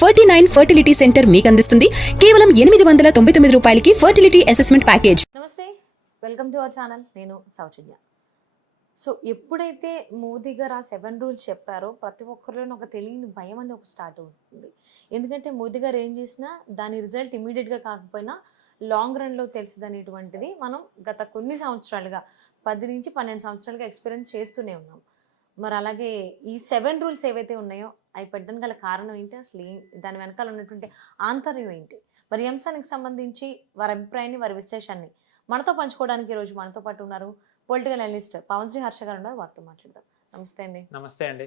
49 fertility centre మీకు అందిస్తుంది కేవలం 899 రూపాయలకి ఫర్టిలిటీ అసెస్మెంట్ ప్యాకేజ్. నమస్తే, వెల్కమ్ టు అవర్ ఛానల్. నేను సౌజన్య. సో ఎప్పుడైతే మోదీ గారు ఆ 7 రూల్స్ చెప్పారో ప్రతి ఒక్కరిలోనూ ఒక తెలియని భయం అనేది ఒక స్టార్ట్ అవుతుంది. ఎందుకంటే మోదీ గారు ఏం చేసినా దాని రిజల్ట్ ఇమీడియట్గా కాకపోయినా లాంగ్ రన్లో తెలుస్తుంది అనేటువంటిది మనం గత కొన్ని సంవత్సరాలుగా 10 నుంచి 12 సంవత్సరాలుగా ఎక్స్పీరియన్స్ చేస్తూనే ఉన్నాం. మరి అలాగే ఈ 7 రూల్స్ ఏవైతే ఉన్నాయో అవి పెట్టడానికి గల కారణం ఏంటి, అసలు దాని వెనకాల ఉన్నటువంటి ఆంతర్యం ఏంటి, మరి ఈ అంశానికి సంబంధించి వారి అభిప్రాయాన్ని, వారి విశ్లేషణని మనతో పంచుకోవడానికి ఈరోజు మనతో పాటు ఉన్నారు పొలిటికల్ అనలిస్ట్ పవన్ శ్రీ హర్ష గారు ఉన్నారు. వారితో మాట్లాడదాం. నమస్తే అండి. నమస్తే అండి.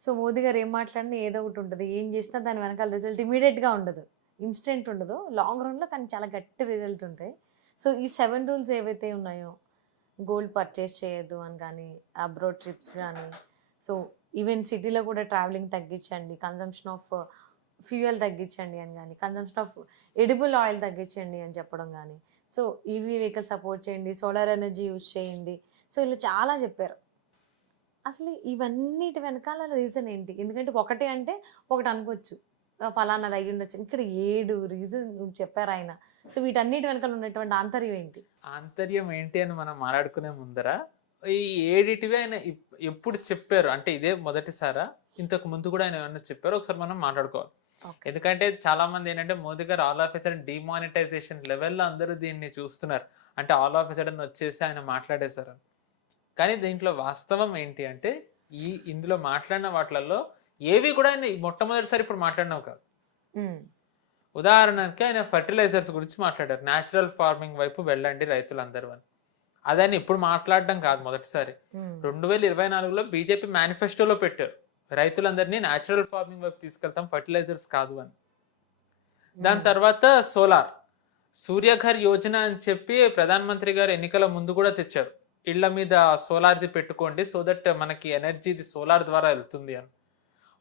సో మోదీ గారు ఏం మాట్లాడినా ఏదో ఒకటి ఉంటుంది, ఏం చేసినా దాని వెనకాల రిజల్ట్ ఇమీడియట్గా ఉండదు, ఇన్స్టెంట్ ఉండదు, లాంగ్ రన్లో కానీ చాలా గట్టి రిజల్ట్ ఉంటాయి. సో ఈ 7 రూల్స్ ఏవైతే ఉన్నాయో, గోల్డ్ పర్చేస్ చేయొద్దు అని కానీ, అబ్రోడ్ ట్రిప్స్ కానీ, సో ఈవెన్ సిటీలో కూడా ట్రావెలింగ్ తగ్గించండి, కన్జంప్షన్ ఆఫ్ ఫ్యూయల్ తగ్గించండి అని కానీ, కన్జంప్షన్ ఆఫ్ ఎడిబుల్ ఆయిల్ తగ్గించండి అని చెప్పడం కానీ, సో ఈవీ వెహికల్ సపోర్ట్ చేయండి, సోలార్ ఎనర్జీ యూజ్ చేయండి, సో ఇలా చాలా చెప్పారు. అసలు ఇవన్నిటి వెనకాల రీజన్ ఏంటి? ఎందుకంటే ఒకటి అంటే ఒకటి అనుకోవచ్చు, ఫలానాది అయ్యి ఉండొచ్చు. ఇక్కడ 7 రీజన్ చెప్పారు ఆయన. సో వీటన్నిటి వెనకాల ఉన్నటువంటి ఆంతర్యం ఏంటి? ఆంతర్యం ఏంటి అని మనం మాట్లాడుకునే ముందర ఈ 7 ఆయన ఎప్పుడు చెప్పారు అంటే ఇదే మొదటిసారా, ఇంతకు ముందు కూడా ఆయన ఏమన్నా చెప్పారు ఒకసారి మనం మాట్లాడుకోవాలి. ఎందుకంటే చాలా మంది ఏంటంటే మోదీ గారు all of a sudden demonetisation లెవెల్లో అందరూ దీన్ని చూస్తున్నారు. అంటే ఆల్ ఆఫ్ ఎ సడన్ వచ్చేసి ఆయన మాట్లాడేశారు. కానీ దీంట్లో వాస్తవం ఏంటి అంటే ఇందులో మాట్లాడిన వాటిలలో ఏవి కూడా ఆయన మొట్టమొదటిసారి ఇప్పుడు మాట్లాడినావు కాదు. ఉదాహరణకి ఆయన ఫర్టిలైజర్స్ గురించి మాట్లాడారు. న్యాచురల్ ఫార్మింగ్ వైపు వెళ్ళండి రైతులందరూ అని. అదని ఇప్పుడు మాట్లాడడం కాదు, మొదటిసారి 2024లో బీజేపీ మేనిఫెస్టోలో పెట్టారు, రైతులందరినీ న్యాచురల్ ఫార్మింగ్ వైపు తీసుకెళ్తాం, ఫర్టిలైజర్స్ కాదు అని. దాని తర్వాత సోలార్, సూర్యఘర్ యోజన అని చెప్పి ప్రధానమంత్రి గారు ఎన్నికల ముందు కూడా తెచ్చారు. ఇళ్ల మీద సోలార్ది పెట్టుకోండి, సో దట్ మనకి ఎనర్జీది సోలార్ ద్వారా వెళ్తుంది అని.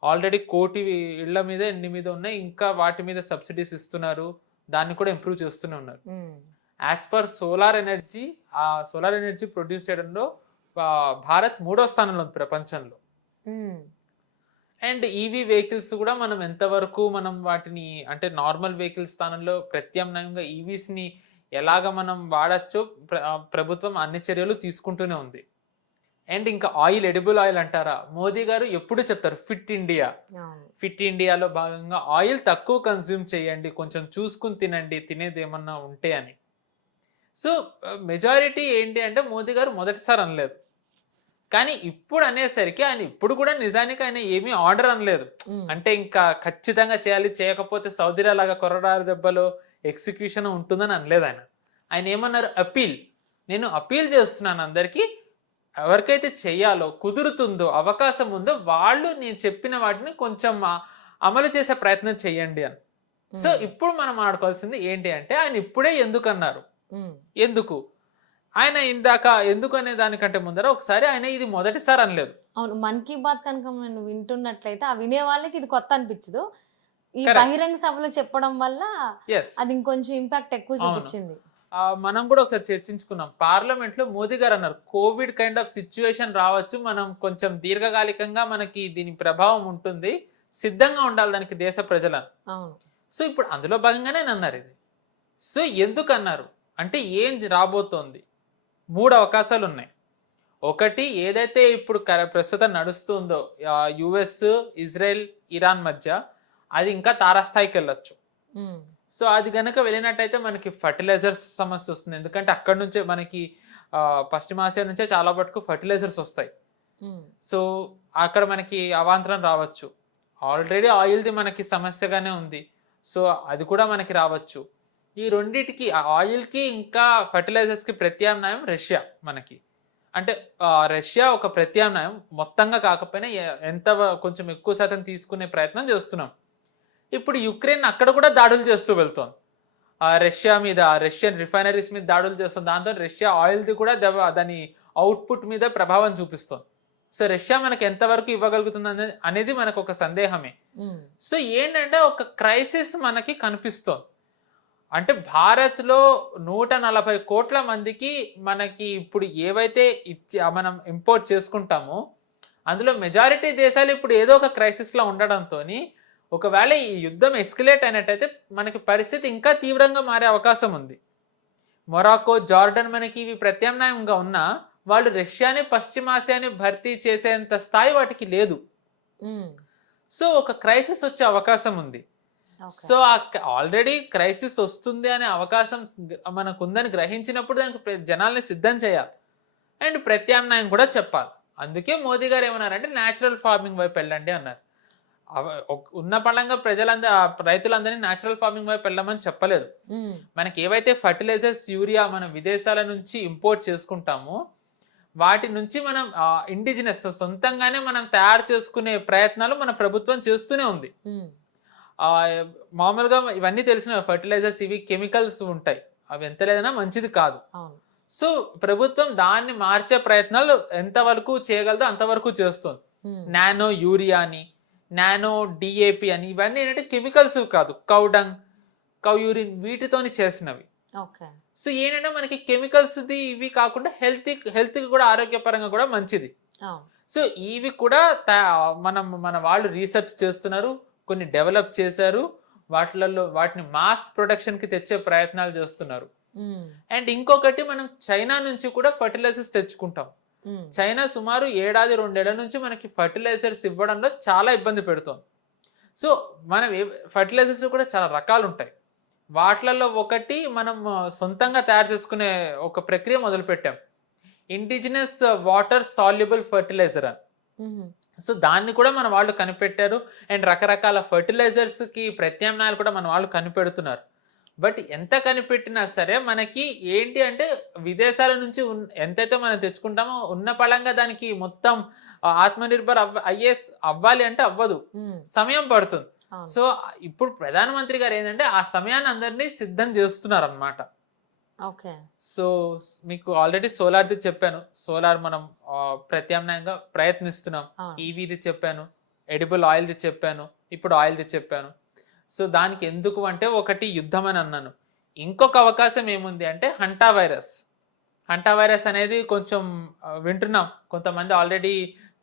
ఆల్రెడీ 1 కోటి ఇళ్ల మీద ఎన్ని మీద ఉన్నాయి, ఇంకా వాటి మీద సబ్సిడీస్ ఇస్తున్నారు, దాన్ని కూడా ఇంప్రూవ్ చేస్తూనే ఉన్నారు. యాజ్ పర్ సోలార్ ఎనర్జీ, ఆ సోలార్ ఎనర్జీ ప్రొడ్యూస్ చేయడంలో భారత్ 3వ స్థానంలో ఉంది ప్రపంచంలో. అండ్ ఈవీ వెహికల్స్ కూడా మనం ఎంతవరకు మనం వాటిని అంటే నార్మల్ వెహికల్ స్థానంలో ప్రత్యామ్నాయంగా ఈవీస్ ని ఎలాగ మనం వాడచ్చో ప్రభుత్వం అన్ని చర్యలు తీసుకుంటూనే ఉంది. అండ్ ఇంకా ఆయిల్, ఎడిబుల్ ఆయిల్ అంటారా, మోదీ గారు ఎప్పుడు చెప్తారు ఫిట్ ఇండియా. ఫిట్ ఇండియాలో భాగంగా ఆయిల్ తక్కువ కన్జ్యూమ్ చేయండి, కొంచెం చూసుకుని తినండి, తినేది ఏమన్నా ఉంటే అని. సో మెజారిటీ ఏంటి అంటే మోదీ గారు మొదటిసారి అనలేదు, కానీ ఇప్పుడు అనేసరికి ఆయన ఇప్పుడు కూడా నిజానికి ఆయన ఏమీ ఆర్డర్ అనలేదు. అంటే ఇంకా ఖచ్చితంగా చేయాలి, చేయకపోతే సౌదీరా లాగా కొరడారు దెబ్బలో ఎగ్జిక్యూషన్ ఉంటుందని అనలేదు ఆయన. ఆయన ఏమన్నారు, అపీల్, నేను అపీల్ చేస్తున్నాను అందరికీ, ఎవరికైతే చెయ్యాలో, కుదురుతుందో, అవకాశం ఉందో వాళ్ళు నేను చెప్పిన వాటిని కొంచెం అమలు చేసే ప్రయత్నం చెయ్యండి అని. సో ఇప్పుడు మనం ఆడుకోవాల్సింది ఏంటి అంటే ఆయన ఇప్పుడే ఎందుకు అన్నారు, ఎందుకు ఆయన ఇందాక ఎందుకు అనే దానికంటే ముందర ఒకసారి ఆయన ఇది మొదటిసారి అనలేదు. అవును, మన్ కీ బాత్ కనుక నేను వింటున్నట్లయితే ఆ వినే వాళ్ళకి ఇది కొత్త అనిపించదు, ఈ బహిరంగ సభలో చెప్పడం వల్ల అది ఇంకొంచెం ఇంపాక్ట్ ఎక్కువ చూపించింది. మనం కూడా ఒకసారి చర్చించుకున్నాం పార్లమెంట్ లో. మోదీ గారు అన్నారు కోవిడ్ కైండ్ ఆఫ్ సిచ్యువేషన్ రావచ్చు, మనం కొంచెం దీర్ఘకాలికంగా మనకి దీని ప్రభావం ఉంటుంది, సిద్ధంగా ఉండాలి దానికి దేశ ప్రజలను. సో ఇప్పుడు అందులో భాగంగానే అన్నారు ఇది. సో ఎందుకు అన్నారు అంటే ఏం రాబోతోంది, 3 అవకాశాలు ఉన్నాయి. ఒకటి, ఏదైతే ఇప్పుడు ప్రస్తుతం నడుస్తుందో యుఎస్, ఇజ్రాయెల్, ఇరాన్ మధ్య, అది ఇంకా తారాస్థాయికి వెళ్ళొచ్చు. సో అది కనుక వెళ్ళినట్టయితే మనకి ఫర్టిలైజర్స్ సమస్య వస్తుంది. ఎందుకంటే అక్కడ నుంచే మనకి పశ్చిమాసియా నుంచే చాలా మటుకు ఫర్టిలైజర్స్ వస్తాయి. సో అక్కడ మనకి అవాంతరం రావచ్చు. ఆల్రెడీ ఆయిల్ది మనకి సమస్యగానే ఉంది, సో అది కూడా మనకి రావచ్చు. ఈ రెండిటికి, ఆయిల్కి ఇంకా ఫర్టిలైజర్స్కి ప్రత్యామ్నాయం రష్యా మనకి. అంటే రష్యా ఒక ప్రత్యామ్నాయం, మొత్తంగా కాకపోయినా ఎంత కొంచెం ఎక్కువ శాతం తీసుకునే ప్రయత్నం చేస్తున్నాం. ఇప్పుడు యుక్రెయిన్ అక్కడ కూడా దాడులు చేస్తూ వెళ్తోంది, రష్యా మీద, రష్యన్ రిఫైనరీస్ మీద దాడులు చేస్తుంది. దాంతో రష్యా ఆయిల్ది కూడా దాని అవుట్పుట్ మీద ప్రభావం చూపిస్తుంది. సో రష్యా మనకి ఎంతవరకు ఇవ్వగలుగుతుంది అనేది మనకు ఒక సందేహమే. సో ఏంటంటే ఒక క్రైసిస్ మనకి కనిపిస్తోంది. అంటే భారత్లో 140 కోట్ల మందికి మనకి ఇప్పుడు ఏవైతే మనం ఇంపోర్ట్ చేసుకుంటామో అందులో మెజారిటీ దేశాలు ఇప్పుడు ఏదో ఒక క్రైసిస్లో ఉండడంతో ఒకవేళ ఈ యుద్ధం ఎస్కలేట్ అయినట్టయితే మనకి పరిస్థితి ఇంకా తీవ్రంగా మారే అవకాశం ఉంది. మొరాకో, జార్డన్ మనకి ఇవి ప్రత్యామ్నాయంగా ఉన్నా వాళ్ళు రష్యాని, పశ్చిమాసియాని భర్తీ చేసేంత స్థాయి వాటికి లేదు. సో ఒక క్రైసిస్ వచ్చే అవకాశం ఉంది. సో ఆల్రెడీ క్రైసిస్ వస్తుంది అనే అవకాశం మనకు ఉందని గ్రహించినప్పుడు దానికి జనాల్ని సిద్ధం చేయాలి అండ్ ప్రత్యామ్నాయం కూడా చెప్పాలి. అందుకే మోదీ గారు ఏమన్నారంటే న్యాచురల్ ఫార్మింగ్ వైపు వెళ్ళండి అన్నారు. ఉన్న పళంగా రైతులందరినీ న్యాచురల్ ఫార్మింగ్ వైపు వెళ్ళమని చెప్పలేదు. మనకి ఏవైతే ఫర్టిలైజర్స్, యూరియా మనం విదేశాల నుంచి ఇంపోర్ట్ చేసుకుంటామో వాటి నుంచి మనం ఇండిజినస్ సొంతంగానే మనం తయారు చేసుకునే ప్రయత్నాలు మన ప్రభుత్వం చేస్తూనే ఉంది. మామూలుగా ఇవన్నీ తెలిసిన ఫర్టిలైజర్స్, ఇవి కెమికల్స్ ఉంటాయి, అవి ఎంత లేదన్నా మంచిది కాదు. సో ప్రభుత్వం దాన్ని మార్చే ప్రయత్నాలు ఎంతవరకు చేయగలదో అంతవరకు చేస్తుంది. నానో యూరియా అని, నానో డిఏపి అని, ఇవన్నీ ఏంటంటే కెమికల్స్ కాదు, కౌడంగ్, కౌ యూరిన్ వీటితోని చేసినవి. సో ఏంటంటే మనకి కెమికల్స్ ఇవి కాకుండా హెల్త్ కూడా ఆరోగ్యపరంగా కూడా మంచిది. సో ఇవి కూడా మన వాళ్ళు రీసెర్చ్ చేస్తున్నారు, కొన్ని డెవలప్ చేశారు, వాటిని మాస్ ప్రొడక్షన్ కి తెచ్చే ప్రయత్నాలు చేస్తున్నారు. అండ్ ఇంకొకటి మనం చైనా నుంచి కూడా ఫర్టిలైజర్స్ తెచ్చుకుంటాం. చైనా సుమారు 1-2 ఏళ్ల నుంచి మనకి ఫర్టిలైజర్స్ ఇవ్వడంలో చాలా ఇబ్బంది పెడుతుంది. సో మనం ఫర్టిలైజర్స్ కూడా చాలా రకాలు ఉంటాయి. వాటిలలో ఒకటి మనం సొంతంగా తయారు చేసుకునే ఒక ప్రక్రియ మొదలు పెట్టాం, ఇండిజినస్ వాటర్ సాల్యుబుల్ ఫర్టిలైజర్ అని. సో దాన్ని కూడా మన వాళ్ళు కనిపెట్టారు అండ్ రకరకాల ఫర్టిలైజర్స్ కి ప్రత్యామ్నాయాలు కూడా మన వాళ్ళు కనిపెడుతున్నారు. బట్ ఎంత కనిపెట్టినా సరే మనకి ఏంటి అంటే విదేశాల నుంచి ఎంతైతే మనం తెచ్చుకుంటామో ఉన్న పళంగా దానికి మొత్తం ఆత్మనిర్భర్ అవ్వాలి అంటే అవ్వదు, సమయం పడుతుంది. సో ఇప్పుడు ప్రధానమంత్రి గారు ఏంటంటే ఆ సమయాన్ని అందరినీ సిద్ధం చేస్తున్నారు అన్నమాట. సో మీకు ఆల్రెడీ సోలార్ది చెప్పాను, సోలార్ మనం ప్రత్యామ్నాయంగా ప్రయత్నిస్తున్నాం. ఈవీది చెప్పాను, ఎడిబుల్ ఆయిల్ది చెప్పాను, ఇప్పుడు ఆయిల్ది చెప్పాను. సో దానికి ఎందుకు అంటే ఒకటి యుద్ధం అని అన్నాను. ఇంకొక అవకాశం ఏముంది అంటే హంటా వైరస్ అనేది కొంచెం వింటున్నాం, కొంతమంది ఆల్రెడీ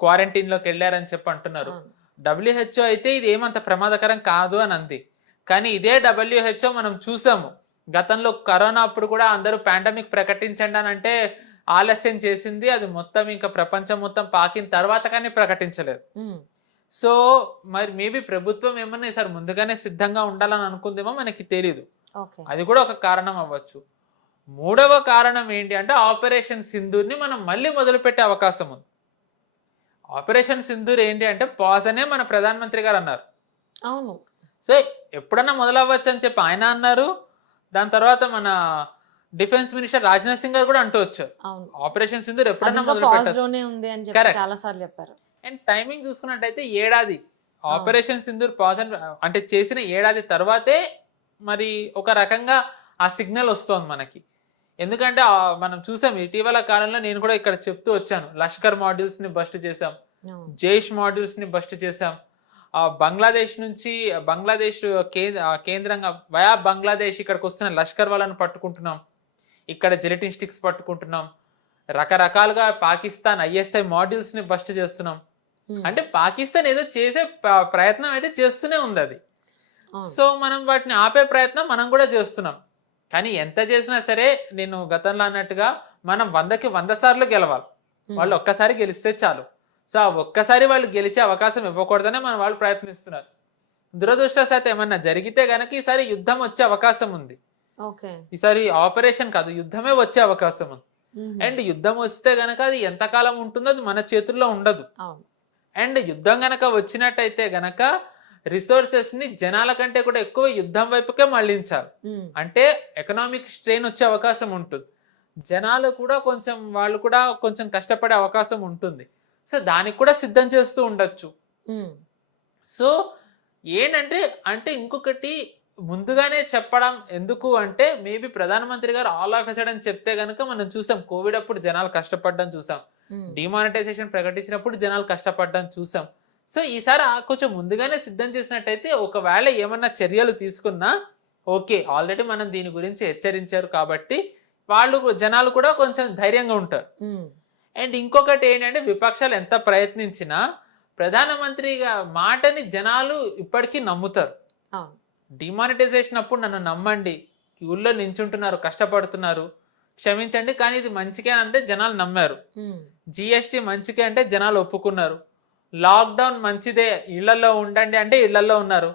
క్వారంటైన్లోకి వెళ్ళారని చెప్పి అంటున్నారు. WHO అయితే ఇది ఏమంత ప్రమాదకరం కాదు అని అంది, కానీ ఇదే WHO మనం చూసాము గతంలో కరోనా అప్పుడు కూడా అందరూ పాండమిక్ ప్రకటించండి అని అంటే ఆలస్యం చేసింది, అది మొత్తం ఇంకా ప్రపంచం మొత్తం పాకిన తర్వాత కానీ ప్రకటించలేదు. సో మరి మేబీ ప్రభుత్వం ఏమన్నా సార్ ముందుగానే సిద్ధంగా ఉండాలని అనుకుందేమో మనకి తెలీదు, అది కూడా ఒక కారణం అవ్వచ్చు. మూడవ కారణం ఏంటి అంటే ఆపరేషన్ సింధూర్ని మనం మళ్ళీ మొదలు పెట్టే అవకాశం ఉంది. ఆపరేషన్ సింధూర్ ఏంటి అంటే పాజ్ అనే మన ప్రధానమంత్రి గారు అన్నారు. అవును, సో ఎప్పుడన్నా మొదలవ్వచ్చు అని చెప్పి ఆయన అన్నారు. దాని తర్వాత మన డిఫెన్స్ మినిస్టర్ రాజ్నాథ్ సింగ్ గారు కూడా అంటూ వచ్చారు ఆపరేషన్ సింధూర్ ఎప్పుడన్నా మొదలు చెప్పారు. అండ్ టైమింగ్ చూసుకున్నట్టయితే ఏడాది ఆపరేషన్ సింధూర్ పాజ్ అంటే చేసిన ఏడాది తర్వాతే మరి ఒక రకంగా ఆ సిగ్నల్ వస్తోంది మనకి. ఎందుకంటే మనం చూసాం ఇటీవల కాలంలో, నేను కూడా ఇక్కడ చెప్తూ వచ్చాను, లష్కర్ మాడ్యూల్స్ ని బస్ట్ చేసాం, జైష్ మాడ్యూల్స్ ని బస్ట్ చేసాం. బంగ్లాదేశ్ నుంచి బంగ్లాదేశ్ కేంద్రంగా వయా బంగ్లాదేశ్ ఇక్కడికి వస్తున్న లష్కర్ వాళ్ళని పట్టుకుంటున్నాం, ఇక్కడ జెలటిన్ స్టిక్స్ పట్టుకుంటున్నాం, రకరకాలుగా పాకిస్తాన్ ISI మాడ్యూల్స్ ని బస్ట్ చేస్తున్నాం. అంటే పాకిస్తాన్ ఏదో చేసే ప్రయత్నం అయితే చేస్తూనే ఉంది అది. సో మనం వాటిని ఆపే ప్రయత్నం మనం కూడా చేస్తున్నాం. కానీ ఎంత చేసినా సరే నేను గతంలో అన్నట్టుగా మనం 100కి 100 సార్లు గెలవాలి, వాళ్ళు ఒక్కసారి గెలిస్తే చాలు. సో ఆ ఒక్కసారి వాళ్ళు గెలిచే అవకాశం ఇవ్వకూడదనే మన వాళ్ళు ప్రయత్నిస్తున్నారు. దురదృష్టవశాత్తు ఏమన్నా జరిగితే గనక ఈసారి యుద్ధం వచ్చే అవకాశం ఉంది. ఈసారి ఆపరేషన్ కాదు, యుద్ధమే వచ్చే అవకాశం ఉంది. అండ్ యుద్ధం వస్తే గనక అది ఎంతకాలం ఉంటుందో అది మన చేతుల్లో ఉండదు. అండ్ యుద్ధం గనక వచ్చినట్టయితే గనక రిసోర్సెస్ ని జనాల కంటే కూడా ఎక్కువ యుద్ధం వైపుకే మళ్లించాలి. అంటే ఎకనామిక్ స్ట్రెయిన్ వచ్చే అవకాశం ఉంటుంది, జనాలు కూడా వాళ్ళు కూడా కొంచెం కష్టపడే అవకాశం ఉంటుంది. సో దానికి కూడా సిద్ధం చేస్తూ ఉండొచ్చు. సో ఏంటంటే ఇంకొకటి ముందుగానే చెప్పడం ఎందుకు అంటే మేబీ ప్రధానమంత్రి గారు ఆల్ ఆఫ్ ఎ సడన్ చెప్తే గనుక మనం చూసాం, కోవిడ్ అప్పుడు జనాలు కష్టపడడం చూసాం, డిమానిటైజేషన్ ప్రకటించినప్పుడు జనాలు కష్టపడడం చూసాం. సో ఈసారి కొంచెం ముందుగానే సిద్ధం చేసినట్టయితే ఒకవేళ ఏమన్నా చర్యలు తీసుకున్నా ఓకే, ఆల్రెడీ మనం దీని గురించి హెచ్చరించారు కాబట్టి జనాలు కూడా కొంచెం ధైర్యంగా ఉంటారు. అండ్ ఇంకొకటి ఏంటంటే విపక్షాలు ఎంత ప్రయత్నించినా ప్రధానమంత్రిగా మాటని జనాలు ఇప్పటికీ నమ్ముతారు. అవును. డిమానిటైజేషన్ అప్పుడు నన్ను నమ్మండి, ఊళ్ళో నించుంటున్నారు, కష్టపడుతున్నారు, క్షమించండి కానీ ఇది మంచికే అంటే జనాలు నమ్మారు. జిఎస్టీ మంచికే అంటే జనాలు ఒప్పుకున్నారు. లాక్డౌన్ మంచిదే, ఇళ్లలో ఉండండి అంటే ఇళ్లలో ఉన్నారు.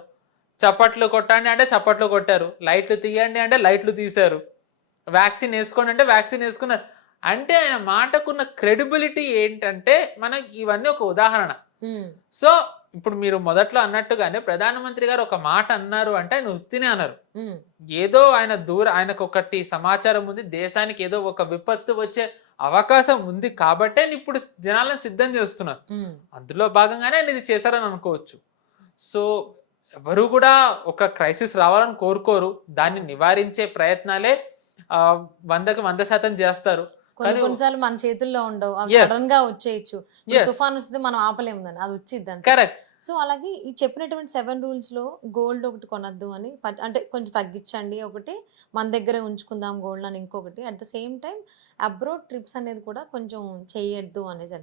చప్పట్లు కొట్టండి అంటే చప్పట్లు కొట్టారు. లైట్లు తీయండి అంటే లైట్లు తీశారు. వ్యాక్సిన్ వేసుకోండి అంటే వ్యాక్సిన్ వేసుకున్నారు. అంటే ఆయన మాటకున్న క్రెడిబిలిటీ ఏంటంటే మనకి ఇవన్నీ ఒక ఉదాహరణ. సో ఇప్పుడు మీరు మొదట్లో అన్నట్టుగానే ప్రధానమంత్రి గారు ఒక మాట అన్నారు అంటే ఆయన ఉత్తినే అన్నారు. ఏదో ఆయనకు ఒకటి సమాచారం ఉంది, దేశానికి ఏదో ఒక విపత్తు వచ్చే అవకాశం ఉంది కాబట్టే ఇప్పుడు జనాలను సిద్ధం చేస్తున్నారు. అందులో భాగంగానే ఆయన ఇది చేశారని అనుకోవచ్చు. సో ఎవరు కూడా ఒక క్రైసిస్ రావాలని కోరుకోరు, దాన్ని నివారించే ప్రయత్నాలే 100% చేస్తారు. కొన్నిసార్లు మన చేతుల్లో ఉండవు, సడన్ గా వచ్చేయచ్చు. తుఫాన్ వస్తే మనం ఆపలేము దాన్ని, అది వచ్చింది. కరెక్ట్. సో అలాగే ఈ చెప్పినటువంటి 7 రూల్స్ లో గోల్డ్ ఒకటి కొనద్దు అని, అంటే కొంచెం తగ్గించండి ఒకటి, మన దగ్గరే ఉంచుకుందాం గోల్డ్ అని ఇంకొకటి, at the same time abroad trips అనేది కూడా కొంచెం చేయొద్దు అనేసి.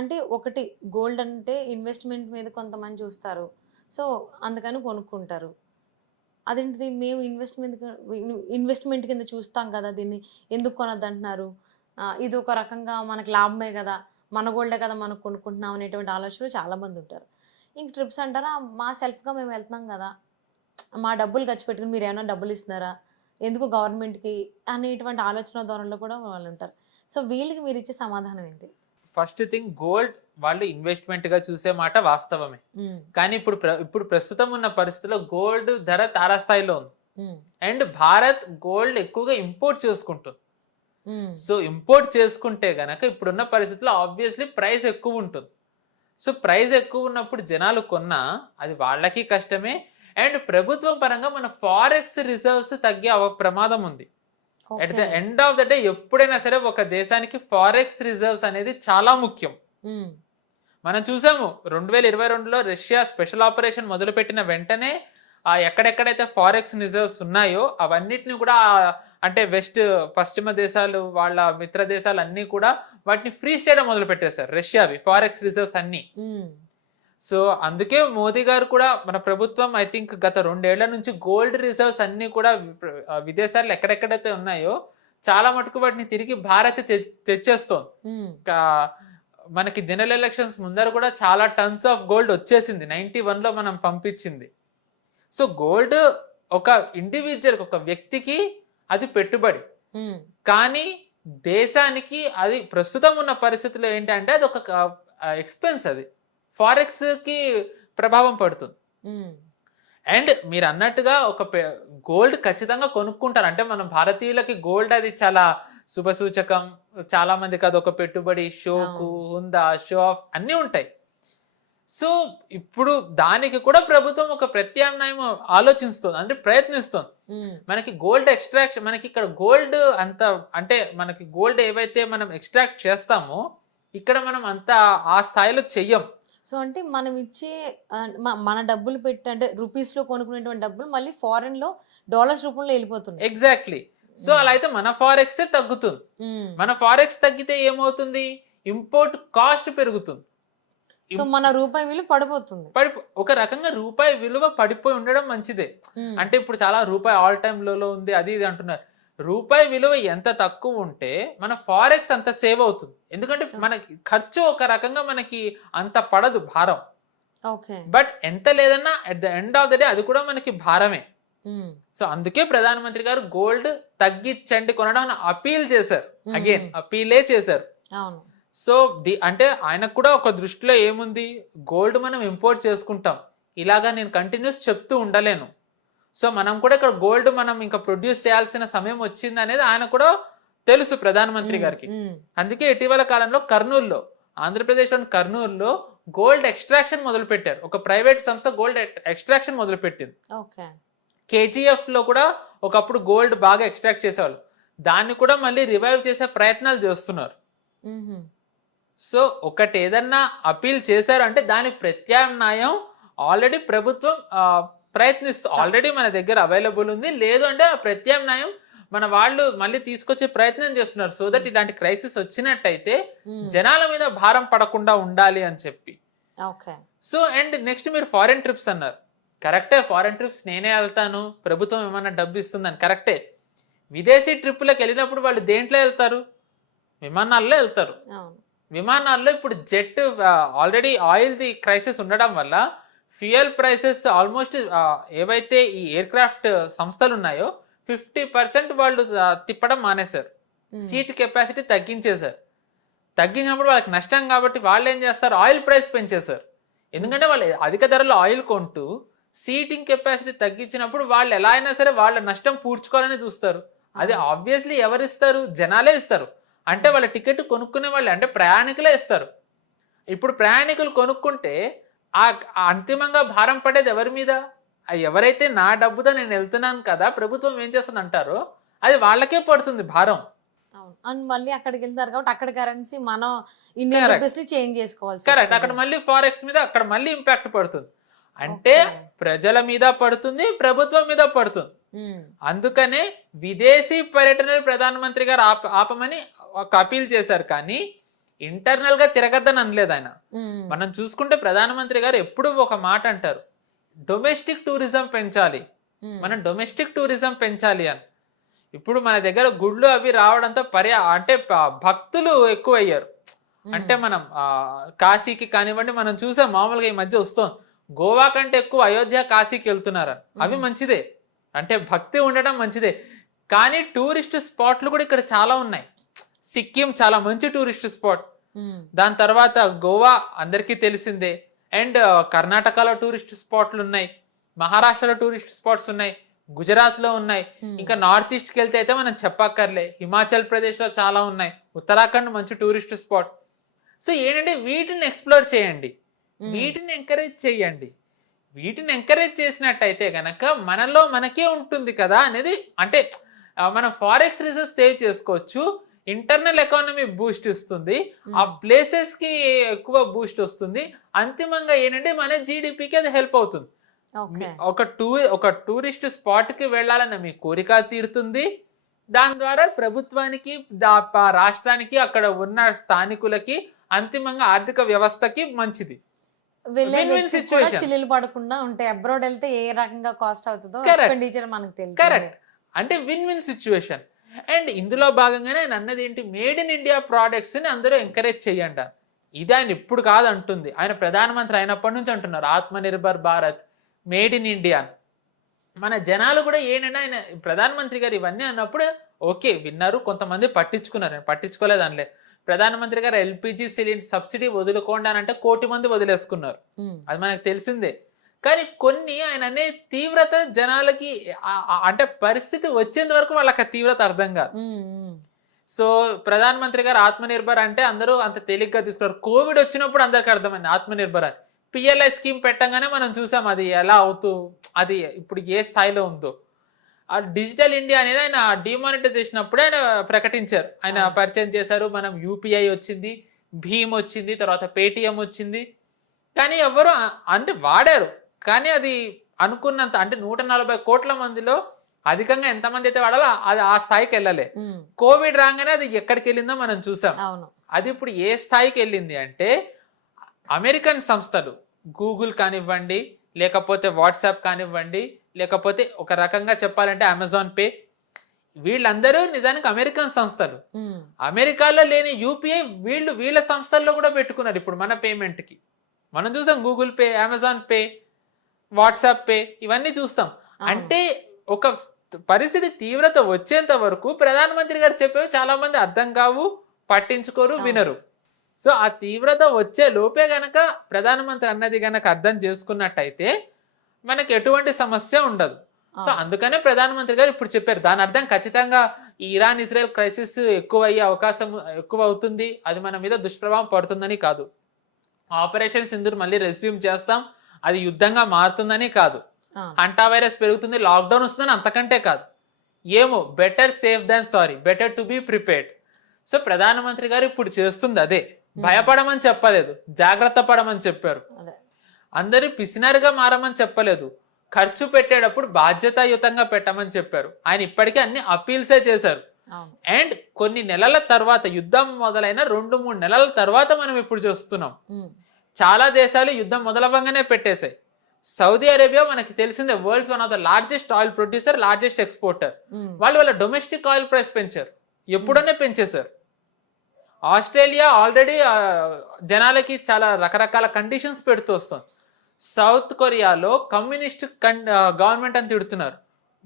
అంటే ఒకటి గోల్డ్ అంటే ఇన్వెస్ట్మెంట్ మీద కొంతమంది చూస్తారు, సో అందుకని కొనుక్కుంటారు. అదేంటిది మేము ఇన్వెస్ట్మెంట్ కింద చూస్తాం కదా, దీన్ని ఎందుకు కొనద్దు అంటున్నారు, ఇది ఒక రకంగా మనకు లాభమే కదా, మన గోల్డే కదా మనం కొనుక్కుంటున్నాం అనేటువంటి ఆలోచనలు చాలామంది ఉంటారు. ఇంక ట్రిప్స్ అంటారా, మా సెల్ఫ్గా మేము వెళ్తున్నాం కదా, మా డబ్బులు ఖర్చు పెట్టుకుని మీరు ఏమైనా డబ్బులు ఇస్తున్నారా, ఎందుకు గవర్నమెంట్కి అనేటువంటి ఆలోచన ధోరణిలో కూడా వాళ్ళు ఉంటారు. సో వీళ్ళకి మీరు ఇచ్చే సమాధానం ఏంటి? ఫస్ట్ థింగ్, గోల్డ్ వాళ్ళు ఇన్వెస్ట్మెంట్ గా చూసే మాట వాస్తవమే. కానీ ఇప్పుడు ప్రస్తుతం ఉన్న పరిస్థితిలో గోల్డ్ ధర తారాస్థాయిలో ఉంది. అండ్ భారత్ గోల్డ్ ఎక్కువగా ఇంపోర్ట్ చేసుకుంటుంది. సో ఇంపోర్ట్ చేసుకుంటే గనక ఇప్పుడున్న పరిస్థితుల్లో ఆబ్వియస్లీ ప్రైస్ ఎక్కువ ఉంటుంది. సో ప్రైస్ ఎక్కువ ఉన్నప్పుడు జనాలు కొన్నా అది వాళ్ళకి కష్టమే. అండ్ ప్రభుత్వం పరంగా మన ఫారెక్స్ రిజర్వ్స్ తగ్గే ప్రమాదం ఉంది. At the end of the day ఎప్పుడైనా సరే ఒక దేశానికి ఫారెక్స్ రిజర్వ్స్ అనేది చాలా ముఖ్యం. మనం చూసాము 2022లో రష్యా స్పెషల్ ఆపరేషన్ మొదలుపెట్టిన వెంటనే ఎక్కడెక్కడైతే ఫారెక్స్ రిజర్వ్స్ ఉన్నాయో అవన్నిటిని కూడా, అంటే పశ్చిమ దేశాలు వాళ్ళ మిత్ర దేశాలు అన్ని కూడా వాటిని ఫ్రీజ్ చేయడం మొదలు పెట్టేశారు, రష్యావి ఫారెక్స్ రిజర్వ్స్ అన్ని. సో అందుకే మోదీ గారు కూడా, మన ప్రభుత్వం ఐ థింక్ గత 2 ఏళ్ల నుంచి గోల్డ్ రిజర్వ్స్ అన్ని కూడా విదేశాల్లో ఎక్కడెక్కడైతే ఉన్నాయో చాలా మటుకు వాటిని తిరిగి భారత్ తెచ్చేస్తోంది. మనకి జనరల్ ఎలక్షన్స్ ముందర కూడా చాలా టన్స్ ఆఫ్ గోల్డ్ వచ్చేసింది, 91లో మనం పంపించింది. సో గోల్డ్ ఒక ఇండివిజువల్, ఒక వ్యక్తికి అది పెట్టుబడి, కానీ దేశానికి అది ప్రస్తుతం ఉన్న పరిస్థితుల్లో ఏంటంటే అది ఒక ఎక్స్పెన్స్, అది ఫారెక్స్ కి ప్రభావం పడుతుంది. అండ్ మీరు అన్నట్టుగా ఒక గోల్డ్ ఖచ్చితంగా కొనుక్కుంటారు. అంటే మన భారతీయులకి గోల్డ్ అది చాలా శుభ సూచకం, చాలా మందికి అది ఒక పెట్టుబడి, షోకు, హుందా, షో ఆఫ్ అన్నీ ఉంటాయి. సో ఇప్పుడు దానికి కూడా ప్రభుత్వం ఒక ప్రత్యామ్నాయం ఆలోచిస్తుంది, అంటే ప్రయత్నిస్తుంది. మనకి గోల్డ్ ఎక్స్ట్రాక్షన్, మనకి ఇక్కడ గోల్డ్ అంత, అంటే మనకి గోల్డ్ ఏవైతే మనం ఎక్స్ట్రాక్ట్ చేస్తామో ఇక్కడ మనం అంత ఆ స్థాయిలో చెయ్యం. సో అంటే మనం ఇచ్చే మన డబ్బులు పెట్టి, అంటే రూపీస్ లో కొనుక్కునేటువంటి డబ్బులు మళ్ళీ ఫారెన్ లో డాలర్స్ రూపంలో వెళ్ళిపోతుంది. ఎగ్జాక్ట్లీ. సో అలా అయితే మన ఫారెక్స్ తగ్గుతుంది. మన ఫారెక్స్ తగ్గితే ఏమవుతుంది, ఇంపోర్ట్ కాస్ట్ పెరుగుతుంది. సో మన రూపాయి విలువ పడిపోతుంది. ఒక రకంగా రూపాయి విలువ పడిపోయి ఉండడం మంచిదే. అంటే ఇప్పుడు చాలా రూపాయి ఆల్ టైమ్ లోలో ఉంది, అది ఇది అంటున్నారు. రూపాయి విలువ ఎంత తక్కువ ఉంటే మన ఫారెక్స్ అంత సేవ్ అవుతుంది. ఎందుకంటే మనకి ఖర్చు ఒక రకంగా మనకి అంత పడదు, భారం. బట్ ఎంత లేదన్నా at the end of the day అది కూడా మనకి భారమే. సో అందుకే ప్రధానమంత్రి గారు గోల్డ్ తగ్గించండి కొనడం అపీల్ చేశారు. అగైన్ అపీలే చేశారు. సో అంటే ఆయనకు కూడా ఒక దృష్టిలో ఏముంది, గోల్డ్ మనం ఇంపోర్ట్ చేసుకుంటాం, ఇలాగా నేను కంటిన్యూస్ చెప్తూ ఉండలేను. సో మనం కూడా ఇక్కడ గోల్డ్ మనం ఇంకా ప్రొడ్యూస్ చేయాల్సిన సమయం వచ్చింది అనేది ఆయన కూడా తెలుసు ప్రధానమంత్రి గారికి. అందుకే ఇటీవల కాలంలో కర్నూలులో, ఆంధ్రప్రదేశ్లోని కర్నూలులో గోల్డ్ ఎక్స్ట్రాక్షన్ మొదలు పెట్టారు. ఒక ప్రైవేట్ సంస్థ గోల్డ్ ఎక్స్ట్రాక్షన్ మొదలు పెట్టింది. కేజీఎఫ్ లో కూడా ఒకప్పుడు గోల్డ్ బాగా ఎక్స్ట్రాక్ట్ చేసేవాళ్ళు, దాన్ని కూడా మళ్ళీ రివైవ్ చేసే ప్రయత్నాలు చేస్తున్నారు. సో ఒకటి ఏదన్నా అపీల్ చేశారు అంటే దానికి ప్రత్యామ్నాయం ఆల్రెడీ ప్రభుత్వం ఆల్రెడీ మన దగ్గర అవైలబుల్ ఉంది. లేదు అంటే ఆ ప్రత్యామ్నాయం మన వాళ్ళు మళ్ళీ తీసుకొచ్చే ప్రయత్నం చేస్తున్నారు. సో దట్ ఇలాంటి క్రైసిస్ వచ్చినట్టయితే జనాల మీద భారం పడకుండా ఉండాలి అని చెప్పి. ఓకే. సో అండ్ నెక్స్ట్ మీరు ఫారెన్ ట్రిప్స్ అన్నారు. కరెక్టే, ఫారెన్ ట్రిప్స్ నేనే వెళ్తాను, ప్రభుత్వం ఏమన్నా డబ్బు ఇస్తుందని కరెక్టే. విదేశీ ట్రిప్పులకు వెళ్ళినప్పుడు వాళ్ళు దేంట్లో వెళ్తారు? విమానాల్లో వెళ్తారు. అవును. విమానాల్లో ఇప్పుడు జెట్ ఆల్రెడీ ఆయిల్ది క్రైసిస్ ఉండడం వల్ల ఫ్యూయల్ ప్రైసెస్ ఆల్మోస్ట్ ఏవైతే ఈ ఎయిర్ క్రాఫ్ట్ సంస్థలు ఉన్నాయో 50% వాళ్ళు తిప్పడం మానేశారు. సీట్ కెపాసిటీ తగ్గించేశారు. తగ్గించినప్పుడు వాళ్ళకి నష్టం కాబట్టి వాళ్ళు ఏం చేస్తారు, ఆయిల్ ప్రైస్ పెంచేశారు. ఎందుకంటే వాళ్ళు అధిక ధరలో ఆయిల్ కొంటూ సీటింగ్ కెపాసిటీ తగ్గించినప్పుడు వాళ్ళు ఎలా అయినా సరే వాళ్ళ నష్టం పూడ్చుకోవాలని చూస్తారు. అది ఆబ్వియస్లీ ఎవరు ఇస్తారు? జనాలే ఇస్తారు. అంటే వాళ్ళ టికెట్ కొనుక్కునే వాళ్ళే, అంటే ప్రయాణికులే ఇస్తారు. ఇప్పుడు ప్రయాణికులు కొనుక్కుంటే ఆ అంతిమంగా భారం పడేది ఎవరి మీద? ఎవరైతే నా డబ్బుతో నేను వెళ్తున్నాను కదా, ప్రభుత్వం ఏం చేస్తుంది అంటారో అది వాళ్ళకే పడుతుంది భారం. అవును. అండ్ మళ్ళీ అక్కడికి వెళ్తారు కాబట్టి అక్కడ కరెన్సీ మనం ఇండియన్ Correct. రూపీస్ ని చేంజ్ చేసుకోవాల్సి కరెక్ట్. వస్తుంది. అక్కడ మళ్ళీ ఫారెక్స్ మీద అక్కడ మళ్ళీ ఇంపాక్ట్ పడుతుంది. అంటే Okay. ప్రజల మీద పడుతుంది, ప్రభుత్వం మీద పడుతుంది. ఉమ్. అందుకనే విదేశీ పర్యటనలు ప్రధానమంత్రి గారు ఆపమని ఒక అపీల్ చేశారు. కానీ ఇంటర్నల్ గా తిరగద్దని అనలేదు ఆయన. ఉమ్. మనం చూసుకుంటే ప్రధానమంత్రి గారు ఎప్పుడు ఒక మాట అంటారు, డొమెస్టిక్ టూరిజం పెంచాలి, ఉమ్. మనం డొమెస్టిక్ టూరిజం పెంచాలి అని. ఇప్పుడు మన దగ్గర గుళ్ళు అవి రావడంతో అంటే భక్తులు ఎక్కువ అయ్యారు. అంటే మనం కాశీకి కానివ్వండి, మనం చూసాం మామూలుగా ఈ మధ్య వస్తుంది, గోవా కంటే ఎక్కువ అయోధ్య కాశీకి వెళ్తున్నారు. అవి మంచిదే, అంటే భక్తి ఉండడం మంచిదే. కానీ టూరిస్ట్ స్పాట్లు కూడా ఇక్కడ చాలా ఉన్నాయి. సిక్కిం చాలా మంచి టూరిస్ట్ స్పాట్. ఉమ్. దాని తర్వాత గోవా అందరికీ తెలిసిందే. అండ్ కర్ణాటకలో టూరిస్ట్ స్పాట్లు ఉన్నాయి, మహారాష్ట్రలో టూరిస్ట్ స్పాట్స్ ఉన్నాయి, గుజరాత్ లో ఉన్నాయి. ఇంకా నార్త్ ఈస్ట్ కి వెళ్తే అయితే మనం చెప్పక్కర్లే, హిమాచల్ ప్రదేశ్ లో చాలా ఉన్నాయి, ఉత్తరాఖండ్ మంచి టూరిస్ట్ స్పాట్. సో ఏంటంటే వీటిని ఎక్స్ప్లోర్ చేయండి, వీటిని ఎంకరేజ్ చేయండి. వీటిని ఎంకరేజ్ చేసినట్టయితే గనక మనలో మనకే ఉంటుంది కదా అనేది. అంటే మనం ఫారెక్స్ రిజర్వ్స్ సేవ్ చేసుకోవచ్చు, ఇంటర్నల్ ఎకానమీ బూస్ట్ ఇస్తుంది, ఆ ప్లేసెస్ కి ఎక్కువ బూస్ట్ వస్తుంది. అంతిమంగా ఏంటంటే మన జీడిపికి అది హెల్ప్ అవుతుంది. ఓకే. ఒక టూరిస్ట్ స్పాట్ కి వెళ్ళాలన్న మీ కోరిక తీరుతుంది. దాని ద్వారా ప్రభుత్వానికి, రాష్ట్రానికి, అక్కడ ఉన్న స్థానికులకి, అంతిమంగా ఆర్థిక వ్యవస్థకి మంచిది. వెళ్ళే Win-win వ్యక్తి కూడా situation. చిల్లులు పడకుండా ఉంటాయి. అబ్రాడ్ వెళ్తే ఏ రకంగా కాస్ట్ అవుతుందో Correct. ఎక్స్పెండిచర్ మనకు తెలుసు. కరెక్ట్, అంటే విన్ విన్ సిచ్యువేషన్. అండ్ ఇందులో భాగంగానే ఆయన అన్నది ఏంటి, మేడ్ ఇన్ ఇండియా ప్రోడక్ట్స్ ని అందరూ ఎంకరేజ్ చేయండి. ఇది ఆయన ఇప్పుడు కాదు అంటుంది, ఆయన ప్రధానమంత్రి అయినప్పటి నుంచి అంటున్నారు ఆత్మ nirbhar Bharat, made in India. మన జనాలు కూడా ఏంటంటే ఆయన ప్రధానమంత్రి గారు ఇవన్నీ అన్నప్పుడు ఓకే విన్నారు, కొంతమంది పట్టించుకున్నారు, నేను పట్టించుకోలేదు అనలే. ప్రధానమంత్రి గారు ఎల్పిజి సిలిండర్ సబ్సిడీ వదులుకోండి అని అంటే 1 కోటి మంది వదిలేసుకున్నారు, అది మనకు తెలిసిందే. కానీ కొన్ని ఆయన అనే తీవ్రత జనాలకి అంటే పరిస్థితి వచ్చేంత వరకు వాళ్ళకి ఆ తీవ్రత అర్థం కాదు. సో ప్రధానమంత్రి గారు ఆత్మనిర్భర్ అంటే అందరూ అంత తేలిగ్గా తీసుకున్నారు. కోవిడ్ వచ్చినప్పుడు అందరికి అర్థమైంది ఆత్మనిర్భర్ అని. పిఎల్ఐ స్కీమ్ పెట్టంగానే మనం చూసాం అది ఎలా అది ఇప్పుడు ఏ స్థాయిలో ఉందో. ఆ డిజిటల్ ఇండియా అనేది ఆయన డిమానిటైజేషన్ అప్పుడే ఆయన ప్రకటించారు, ఆయన పరిచయం చేశారు. మనం యూపీఐ వచ్చింది, భీమ్ వచ్చింది, తర్వాత పేటిఎం వచ్చింది. కానీ ఎవరు అంటే వాడారు, కానీ అది అనుకున్నంత అంటే 140 కోట్ల మందిలో అధికంగా ఎంతమంది అయితే వాడాలో అది ఆ స్థాయికి వెళ్ళలే. కోవిడ్ రాగానే అది ఎక్కడికి వెళ్ళిందో మనం చూసాం. అది ఇప్పుడు ఏ స్థాయికి వెళ్ళింది అంటే అమెరికన్ సంస్థలు, గూగుల్ కానివ్వండి, లేకపోతే వాట్సాప్ కానివ్వండి, లేకపోతే ఒక రకంగా చెప్పాలంటే అమెజాన్ పే, వీళ్ళందరూ నిజానికి అమెరికన్ సంస్థలు. అమెరికాలో లేని యూపీఐ వీళ్ళ సంస్థల్లో కూడా పెట్టుకున్నారు ఇప్పుడు మన పేమెంట్ కి. మనం చూసాం Google pay, Amazon pay, WhatsApp pay, ఇవన్నీ చూస్తాం. అంటే ఒక పరిస్థితి తీవ్రత వచ్చేంత వరకు ప్రధానమంత్రి గారు చెప్పేవి చాలా మంది అర్థం కావు, పట్టించుకోరు, వినరు. సో ఆ తీవ్రత వచ్చే లోపే గనక ప్రధానమంత్రి అన్నది గనక అర్థం చేసుకున్నట్టయితే మనకి ఎటువంటి సమస్య ఉండదు. సో అందుకనే ప్రధానమంత్రి గారు ఇప్పుడు చెప్పారు. దాని అర్థం ఖచ్చితంగా ఇరాన్ ఇజ్రాయెల్ క్రైసిస్ ఎక్కువ అయ్యే అవకాశం ఎక్కువ అవుతుంది, అది మన మీద దుష్ప్రభావం పడుతుందని కాదు. ఆపరేషన్ సింధూర్ మళ్ళీ రెస్యూమ్ చేస్తాం, అది యుద్ధంగా మారుతుందని కాదు. హంటా వైరస్ పెరుగుతుంది, లాక్డౌన్ వస్తుందని అంతకంటే కాదు. ఏమో better safe than sorry, better to be prepared. So ప్రధానమంత్రి గారు ఇప్పుడు చేస్తుంది అదే. భయపడమని చెప్పలేదు, జాగ్రత్త పడమని చెప్పారు. అందరూ పిసినారుగా మారమని చెప్పలేదు, ఖర్చు పెట్టేటప్పుడు బాధ్యతాయుతంగా పెట్టమని చెప్పారు. ఆయన ఇప్పటికీ అన్ని అపీల్సే చేశారు. అండ్ కొన్ని నెలల తర్వాత, యుద్ధం మొదలైన 2-3 నెలల తర్వాత మనం ఇప్పుడు చూస్తున్నాం చాలా దేశాలు యుద్ధం మొదలవ్వగానే పెట్టేశాయి. సౌదీ అరేబియా మనకి తెలిసిందే world's one of the largest oil producer, largest exporter. వాళ్ళు వాళ్ళ డొమెస్టిక్ ఆయిల్ ప్రైస్ పెంచారు, ఎప్పుడనే పెంచేశారు. ఆస్ట్రేలియా ఆల్రెడీ జనాలకి చాలా రకరకాల కండిషన్స్ పెడుతూ వస్తుంది. సౌత్ కొరియాలో కమ్యూనిస్ట్ గవర్నమెంట్ అని తిడుతున్నారు.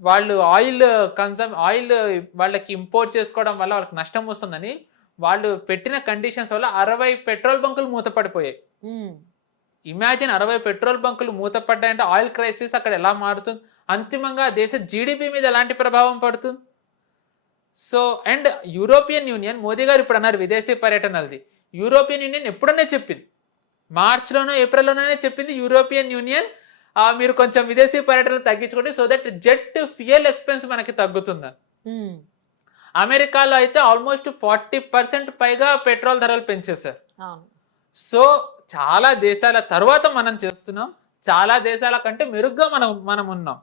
వాళ్ళు ఆయిల్ వాళ్ళకి ఇంపోర్ట్ చేసుకోవడం వల్ల వాళ్ళకి నష్టం వస్తుందని వాళ్ళు పెట్టిన కండిషన్స్ వల్ల 60 పెట్రోల్ బంకులు మూతపడిపోయాయి. ఇమాజిన్ 60 పెట్రోల్ బంకులు మూతపడ్డాయంటే ఆయిల్ క్రైసిస్ అక్కడ ఎలా మారుతుంది, అంతిమంగా దేశ జీడిపి మీద ఎలాంటి ప్రభావం పడుతుంది. So and European union, Modi గారు ఇప్పుడు అన్నారు విదేశీ పర్యటనలది, యూరోపియన్ యూనియన్ ఎప్పుడనే చెప్పింది, మార్చిలోనో ఏప్రిల్లోనే చెప్పింది, యూరోపియన్ యూనియన్ మీరు కొంచెం విదేశీ పర్యటనలు తగ్గించుకోండి so that jet fuel expense మనకి తగ్గుతుందని. అమెరికాలో అయితే ఆల్మోస్ట్ 40% పైగా పెట్రోల్ ధరలు పెంచేశారు. సో చాలా దేశాల తర్వాత మనం చేస్తున్నాం, చాలా దేశాల కంటే మెరుగ్గా మనం ఉన్నాం.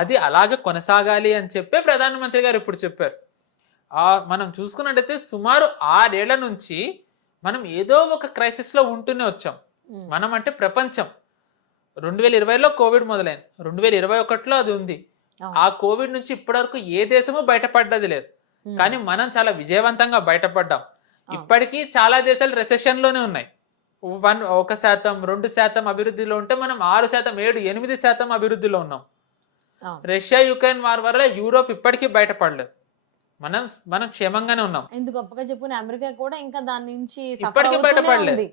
అది అలాగే కొనసాగాలి అని చెప్పి ప్రధానమంత్రి గారు ఇప్పుడు చెప్పారు. మనం చూసుకున్నట్టయితే సుమారు 6 ఏళ్ల నుంచి మనం ఏదో ఒక క్రైసిస్ లో ఉంటూనే వచ్చాం. మనం అంటే ప్రపంచం 2020లో కోవిడ్ మొదలైంది, 2021లో అది ఉంది. ఆ కోవిడ్ నుంచి ఇప్పటివరకు ఏ దేశము బయటపడ్డది లేదు, కానీ మనం చాలా విజయవంతంగా బయటపడ్డాం. ఇప్పటికీ చాలా దేశాలు రెసెషన్ లోనే ఉన్నాయి. 1%, 2% అభివృద్ధిలో ఉంటే మనం 6%, 7%, 8% అభివృద్ధిలో ఉన్నాం. రష్యా యుక్రెయిన్ వార్ వల్ల యూరోప్ ఇప్పటికీ బయటపడలేదు, మనం క్షేమంగానే ఉన్నాం. ఎందుకు గొప్పగా చెప్పుకుని అమెరికా కూడా ఇంకా దాని నుంచి ఇప్పటికీ బయటపడలేదు,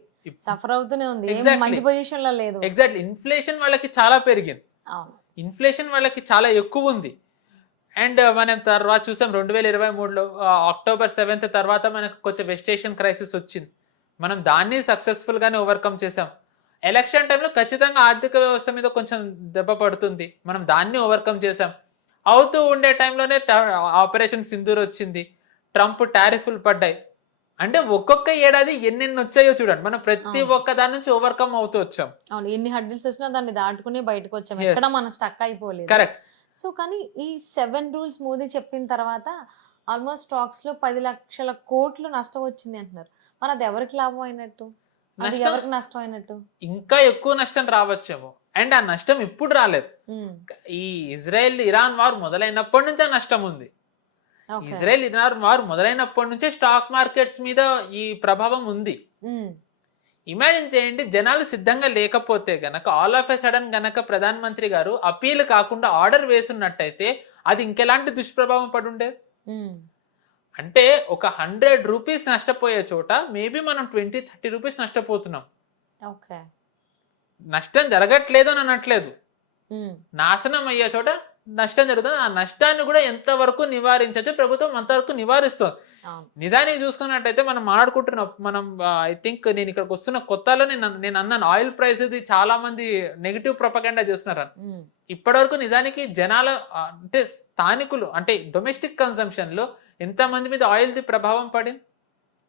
సఫర్ అవుతూనే ఉంది, మంచి పొజిషన్ లో లేదు. ఎగ్జాక్ట్లీ. ఇన్ఫ్లేషన్ వాళ్ళకి చాలా పెరిగింది, ఇన్ఫ్లేషన్ వాళ్ళకి చాలా ఎక్కువ ఉంది. అండ్ మనం తర్వాత చూసాం 2023లో అక్టోబర్ 7th తర్వాత మనకు కొంచెం వెస్ట్ ఏషియన్ క్రైసిస్ వచ్చింది, మనం దాన్ని సక్సెస్ఫుల్ గానే ఓవర్కమ్ చేసాం. ఎలక్షన్ టైంలో ఖచ్చితంగా ఆర్థిక వ్యవస్థ మీద కొంచెం దెబ్బ పడుతుంది, మనం దాన్ని ఓవర్కమ్ చేసాం. అవుతూ ఉండే టైంలోనే ఆపరేషన్ సింధూర్ వచ్చింది, ట్రంప్ టారిఫ్లు పడ్డాయి. అంటే ఒక్కొక్క ఏడాది ఎన్నెన్ని వచ్చాయో చూడండి, మనం ప్రతి ఒక్క దాని నుంచి ఓవర్కమ్ అవుతూ వచ్చాం. అవును, ఎన్ని హడ్డిల్స్ వచ్చినా దాన్ని దాటుకుని బయటకు వచ్చాం, ఎక్కడ మనం స్టక్ అయిపోలేదు. కరెక్ట్. సో కానీ ఈ 7 రూల్స్ మోదీ చెప్పిన తర్వాత ఆల్మోస్ట్ స్టాక్స్ లో 10 లక్షల కోట్లు నష్టం వచ్చింది అంటున్నారు. మరి అది ఎవరికి లాభం అయినట్టు, అది ఎవరికి నష్టం అయినట్టు? ఇంకా ఎక్కువ నష్టం రావచ్చేమో. అండ్ ఆ నష్టం ఇప్పుడు రాలేదు, ఈ ఇజ్రాయెల్ ఇరాన్ వార్ మొదలైనప్పటి నుంచి ఆ నష్టం ఉంది. ఇజ్రాయెల్ ఇరాన్ వార్ మొదలైనప్పటి నుంచే స్టాక్ మార్కెట్స్ మీద ఈ ప్రభావం ఉంది. ఇమాజిన్ చేయండి, జనాలు సిద్ధంగా లేకపోతే గనక ఆల్ ఆఫ్ ఎ సడన్ గనక ప్రధానమంత్రి గారు అపీల్ కాకుండా ఆర్డర్ వేసున్నట్టయితే అది ఇంకెలాంటి దుష్ప్రభావం పడి ఉండేది. అంటే ఒక 100 రూపీస్ నష్టపోయే చోట మేబీ మనం 20-30 రూపీస్ నష్టపోతున్నాం. నష్టం జరగట్లేదు అని అనట్లేదు, నాశనం అయ్యే చోట నష్టం జరుగుతుంది. ఆ నష్టాన్ని కూడా ఎంతవరకు నివారించచ్చు ప్రభుత్వం అంతవరకు నివారిస్తుంది. నిజానికి చూసుకున్నట్టయితే మనం మాట్లాడుకుంటున్నాం, మనం ఐ థింక్ నేను ఇక్కడికి వస్తున్న కొత్తలో నేను అన్నాను ఆయిల్ ప్రైస్ ఇది చాలా మంది నెగిటివ్ ప్రొపగండా చేస్తున్నారు. ఇప్పటివరకు నిజానికి జనాల అంటే స్థానికులు అంటే డొమెస్టిక్ కన్సంప్షన్ లో ఎంత మంది మీద ఆయిల్ ది ప్రభావం పడింది?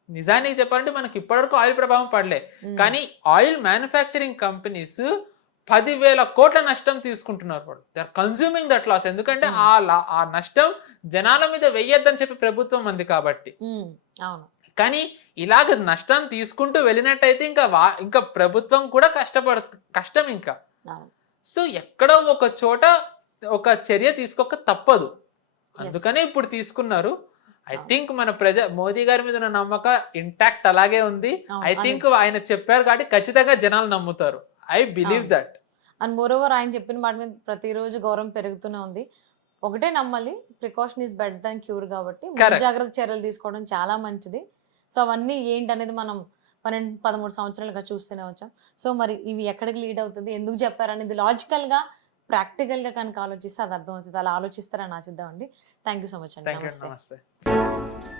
నిజానికి చెప్పాలంటే మనకి ఇప్పటివరకు ఆయిల్ ప్రభావం పడలే, కానీ ఆయిల్ మ్యానుఫ్యాక్చరింగ్ కంపెనీస్ 10,000 కోట్ల నష్టం తీసుకుంటున్నారు. వాళ్ళు they are consuming that loss, ఎందుకంటే ఆ నష్టం జనాల మీద వెయ్యొద్దని చెప్పి ప్రభుత్వం ఉంది కాబట్టి. కానీ ఇలాగ నష్టం తీసుకుంటూ వెళ్ళినట్టయితే ఇంకా ప్రభుత్వం కూడా కష్టం ఇంకా. సో ఎక్కడో ఒక చోట ఒక చర్య తీసుకోక తప్పదు, అందుకనే ఇప్పుడు తీసుకున్నారు. ఐ థింక్ మన మోదీ గారి మీద ఉన్న నమ్మకం ఇంటాక్ట్ అలాగే ఉంది. ఐ థింక్ ఆయన చెప్పారు కాబట్టి ఖచ్చితంగా జనాలు నమ్ముతారు. I believe that. And more over ఆయన చెప్పిన మాట మీద ప్రతిరోజు గౌరవం పెరుగుతూనే ఉంది. ఒకటే నమ్మాలి, precaution is better than cure కాబట్టి జాగ్రత్త చర్యలు తీసుకోవడం చాలా మంచిది. సో అవన్నీ ఏంటనేది మనం 12-13 సంవత్సరాలుగా చూస్తూనే వచ్చాం. సో మరి ఇవి ఎక్కడికి లీడ్ అవుతుంది, ఎందుకు చెప్పారనేది లాజికల్ గా ప్రాక్టికల్ గా కనుక ఆలోచిస్తే అది అర్థమవుతుంది. అలా ఆలోచిస్తారని ఆశిద్దామండి. థ్యాంక్ యూ సో మచ్ అండి. నమస్తే.